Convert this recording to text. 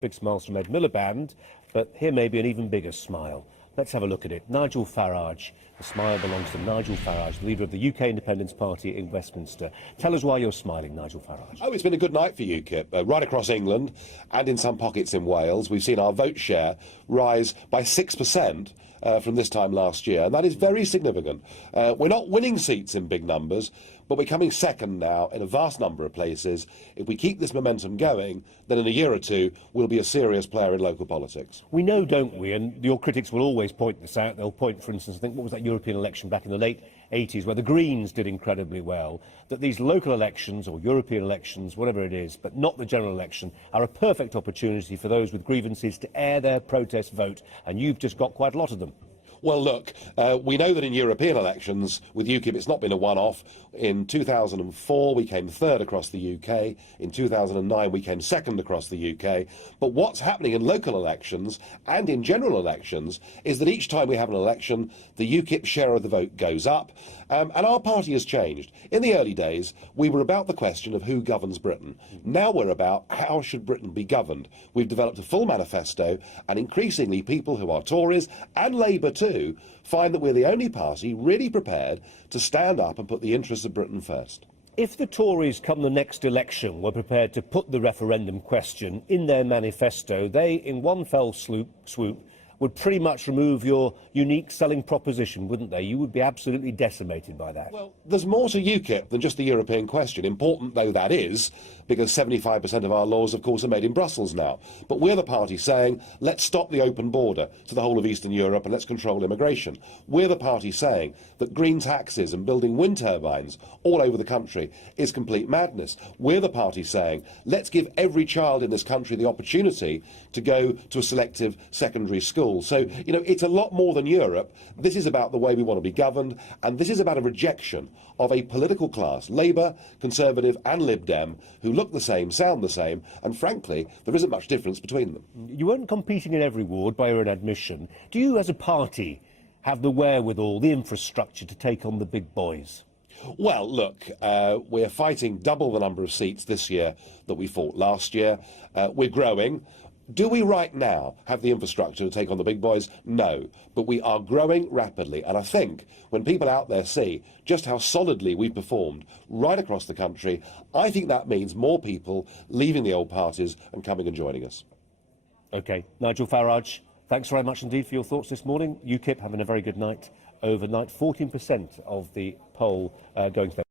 Big smiles from Ed Miliband, but here may be an even bigger smile. Let's have a look at it. Nigel Farage. The smile belongs to Nigel Farage, the leader of the UK Independence Party in Westminster. Tell us why you're smiling, Nigel Farage. Oh, it's been a good night for UKIP. Right across England and in some pockets in Wales, we've seen our vote share rise by 6% from this time last year, and that is very significant. We're not winning seats in big numbers, but we're coming second now in a vast number of places. If we keep this momentum going, then in a year or two, we'll be a serious player in local politics. We know, don't we, and your critics will always point this out. They'll point, for instance, I think, what was that European election back in the late 80s, where the Greens did incredibly well, that these local elections, or European elections, whatever it is, but not the general election, are a perfect opportunity for those with grievances to air their protest vote, and you've just got quite a lot of them. Well, look, we know that in European elections, with UKIP, it's not been a one-off. In 2004, we came third across the UK. In 2009, we came second across the UK. But what's happening in local elections and in general elections is that each time we have an election, the UKIP share of the vote goes up. And our party has changed. In the early days, we were about the question of who governs Britain. Now we're about how should Britain be governed. We've developed a full manifesto, and increasingly people who are Tories and Labour too find that we're the only party really prepared to stand up and put the interests of Britain first. If the Tories, come the next election, were prepared to put the referendum question in their manifesto, they, in one fell swoop, would pretty much remove your unique selling proposition, wouldn't they? You would be absolutely decimated by that. Well, there's more to UKIP than just the European question, important though that is, because 75% of our laws, of course, are made in Brussels now. But we're the party saying, let's stop the open border to the whole of Eastern Europe and let's control immigration. We're the party saying that green taxes and building wind turbines all over the country is complete madness. We're the party saying, let's give every child in this country the opportunity to go to a selective secondary school. So, you know, it's a lot more than Europe. This is about the way we want to be governed, and this is about a rejection of a political class, Labour, Conservative and Lib Dem, who look the same, sound the same, and frankly, there isn't much difference between them. You weren't competing in every ward by your own admission. Do you, as a party, have the wherewithal, the infrastructure to take on the big boys? Well, look, we're fighting double the number of seats this year that we fought last year. We're growing. Do we right now have the infrastructure to take on the big boys? No, but we are growing rapidly, and I think when people out there see just how solidly we've performed right across the country, I think that means more people leaving the old parties and coming and joining us. OK, Nigel Farage, thanks very much indeed for your thoughts this morning. UKIP having a very good night overnight, 14% of the poll going to